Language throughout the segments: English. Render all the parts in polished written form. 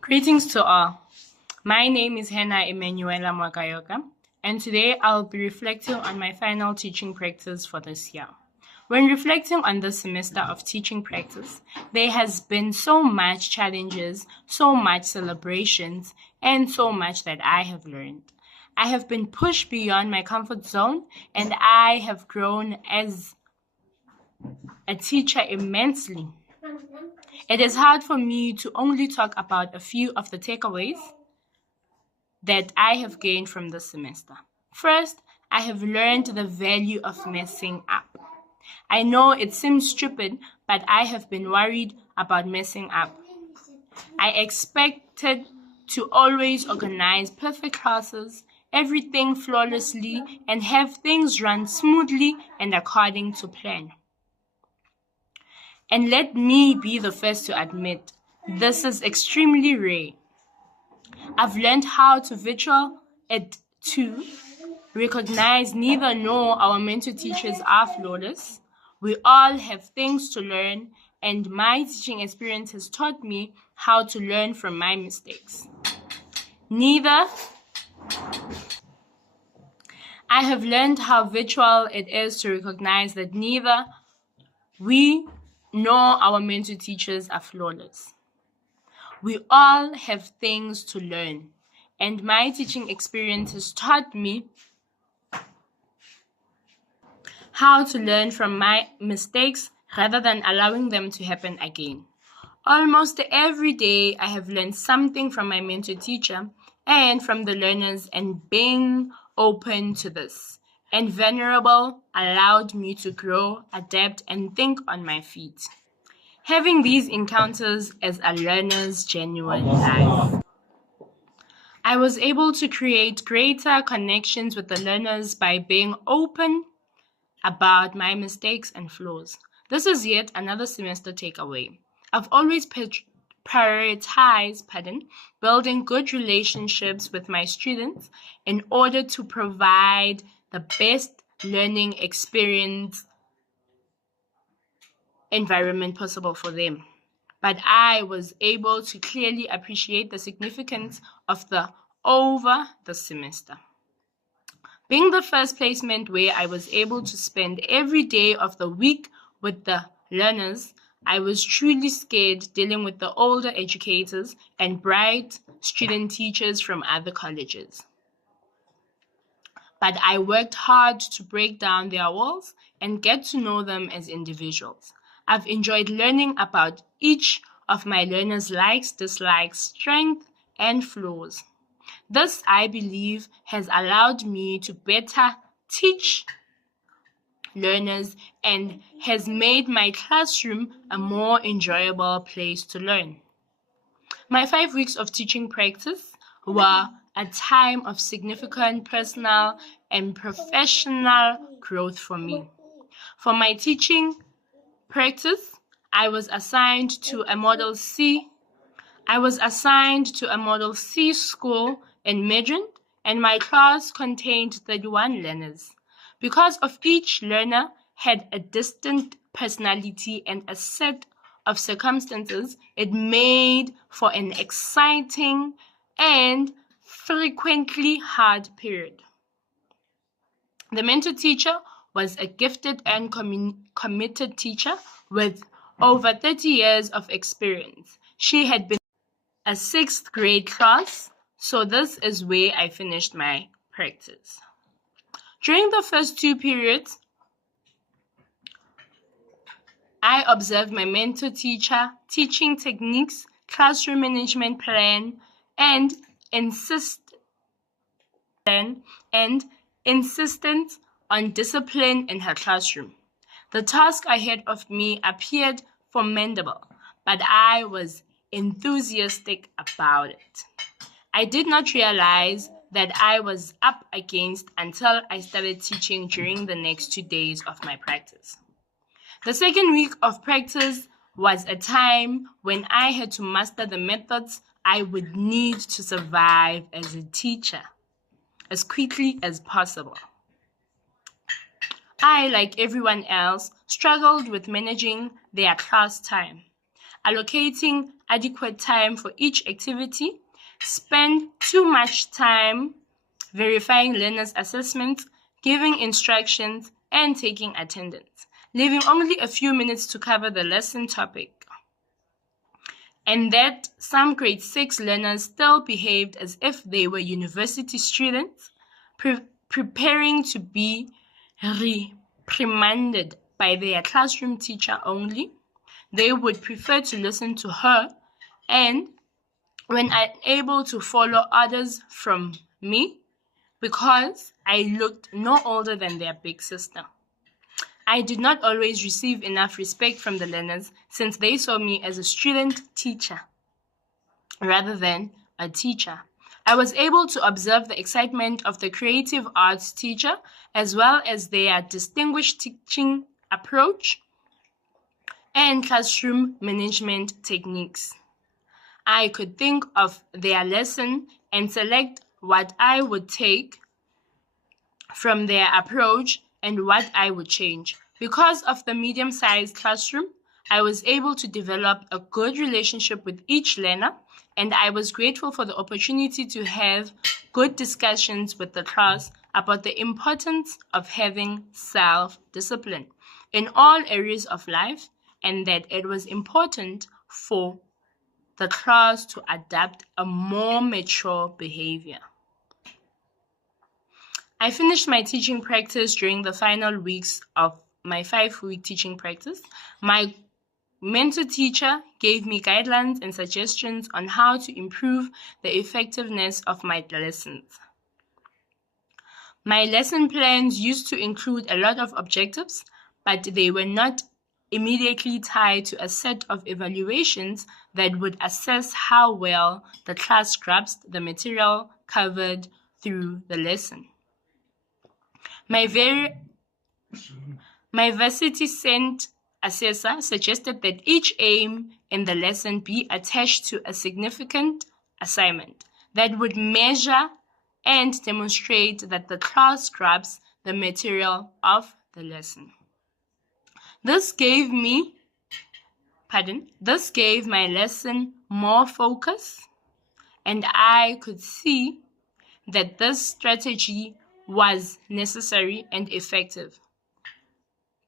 Greetings to all. My name is Hannah Emanuela Mwakayoka, and today I'll be reflecting on my final teaching practice for this year. When reflecting on this semester of teaching practice, there has been so much challenges, so much celebrations, and so much that I have learned. I have been pushed beyond my comfort zone, and I have grown as a teacher immensely. It is hard for me to only talk about a few of the takeaways that I have gained from this semester. First, I have learned the value of messing up. I know it seems stupid, but I have been worried about messing up. I expected to always organize perfect classes, everything flawlessly, and have things run smoothly and according to plan. And let me be the first to admit, this is extremely rare. I've learned how to virtual it too, recognize neither nor our mentor teachers are flawless. We all have things to learn, and my teaching experience has taught me how to learn from my mistakes. I have learned how virtual it is to recognize that neither we nor our mentor teachers are flawless. We all have things to learn, and my teaching experience has taught me how to learn from my mistakes rather than allowing them to happen again. Almost every day, I have learned something from my mentor teacher and from the learners, and being open to this and vulnerable allowed me to grow, adapt, and think on my feet. Having these encounters as a learner's genuine life, I was able to create greater connections with the learners by being open about my mistakes and flaws. This is yet another semester takeaway. I've always prioritized building good relationships with my students in order to provide the best learning experience environment possible for them. But I was able to clearly appreciate the significance of over the semester. Being the first placement where I was able to spend every day of the week with the learners, I was truly scared dealing with the older educators and bright student teachers from other colleges. But I worked hard to break down their walls and get to know them as individuals. I've enjoyed learning about each of my learners' likes, dislikes, strengths, and flaws. This, I believe, has allowed me to better teach learners and has made my classroom a more enjoyable place to learn. My 5 weeks of teaching practice were a time of significant personal and professional growth for me. For my teaching practice, I was assigned to a Model C school in Midrand, and my class contained 31 learners. Because of each learner had a distinct personality and a set of circumstances, it made for an exciting and frequently hard period. The mentor teacher was a gifted and committed teacher with over 30 years of experience. She had been a 6th grade class, so this is where I finished my practice. During the first 2 periods, I observed my mentor teacher, teaching techniques, classroom management plan, and insistent on discipline in her classroom. The task ahead of me appeared formidable, but I was enthusiastic about it. I did not realize that I was up against until I started teaching during the next 2 days of my practice. The second week of practice was a time when I had to master the methods I would need to survive as a teacher as quickly as possible. I, like everyone else, struggled with managing their class time. allocating adequate time for each activity, spend too much time verifying learners' assessments, giving instructions, and taking attendance, leaving only a few minutes to cover the lesson topic. And that some grade 6 learners still behaved as if they were university students, preparing to be reprimanded by their classroom teacher only. They would prefer to listen to her, and when unable to follow orders from me, because I looked no older than their big sister. I did not always receive enough respect from the learners since they saw me as a student teacher rather than a teacher. I was able to observe the excitement of the creative arts teacher as well as their distinguished teaching approach and classroom management techniques. I could think of their lesson and select what I would take from their approach and what I would change. Because of the medium-sized classroom, I was able to develop a good relationship with each learner, and I was grateful for the opportunity to have good discussions with the class about the importance of having self-discipline in all areas of life, and that it was important for the class to adopt a more mature behavior. I finished my teaching practice during the final weeks of my 5-week teaching practice. My mentor teacher gave me guidelines and suggestions on how to improve the effectiveness of my lessons. My lesson plans used to include a lot of objectives, but they were not immediately tied to a set of evaluations that would assess how well the class grasped the material covered through the lesson. My varsity sent assessor suggested that each aim in the lesson be attached to a significant assignment that would measure and demonstrate that the class grasps the material of the lesson. This gave my lesson more focus, and I could see that this strategy was necessary and effective.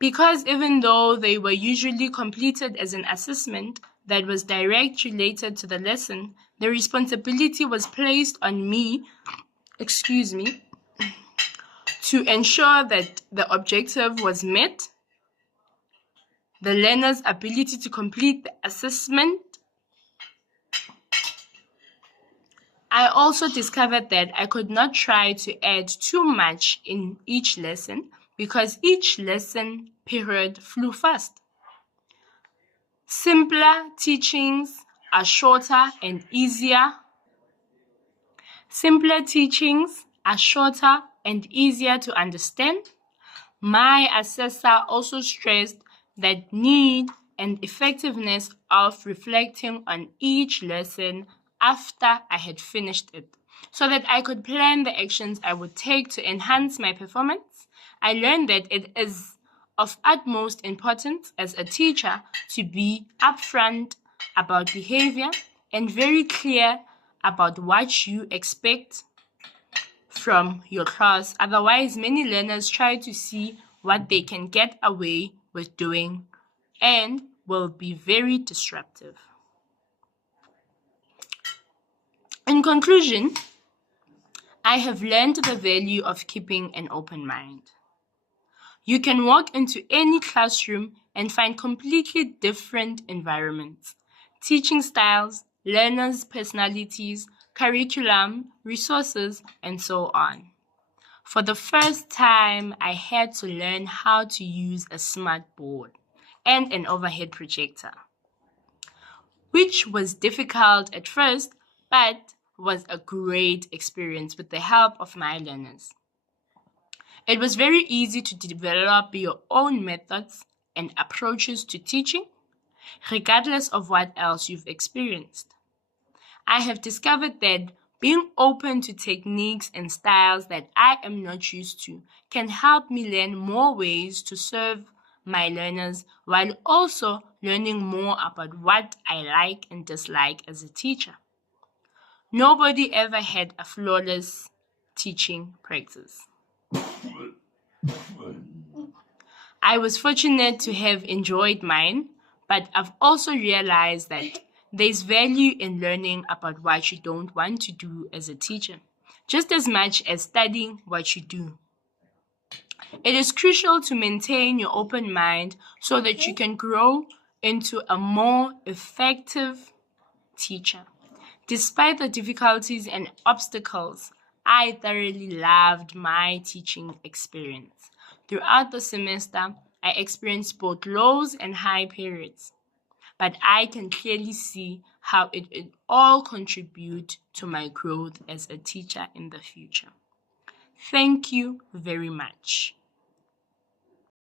Because even though they were usually completed as an assessment that was directly related to the lesson, the responsibility was placed on me, to ensure that the objective was met, the learner's ability to complete the assessment. I also discovered that I could not try to add too much in each lesson because each lesson period flew fast. Simpler teachings are shorter and easier. Simpler teachings are shorter and easier to understand. My assessor also stressed the need and effectiveness of reflecting on each lesson after I had finished it, so that I could plan the actions I would take to enhance my performance. I learned that it is of utmost importance as a teacher to be upfront about behavior and very clear about what you expect from your class. Otherwise, many learners try to see what they can get away with doing and will be very disruptive. In conclusion, I have learned the value of keeping an open mind. You can walk into any classroom and find completely different environments, teaching styles, learners' personalities, curriculum, resources, and so on. For the first time, I had to learn how to use a smart board and an overhead projector, which was difficult at first, but was a great experience with the help of my learners. It was very easy to develop your own methods and approaches to teaching, regardless of what else you've experienced. I have discovered that being open to techniques and styles that I am not used to can help me learn more ways to serve my learners while also learning more about what I like and dislike as a teacher. Nobody ever had a flawless teaching practice. I was fortunate to have enjoyed mine, but I've also realized that there's value in learning about what you don't want to do as a teacher, just as much as studying what you do. It is crucial to maintain your open mind so that you can grow into a more effective teacher. Despite the difficulties and obstacles, I thoroughly loved my teaching experience. Throughout the semester, I experienced both lows and high periods, but I can clearly see how it all contribute to my growth as a teacher in the future. Thank you very much.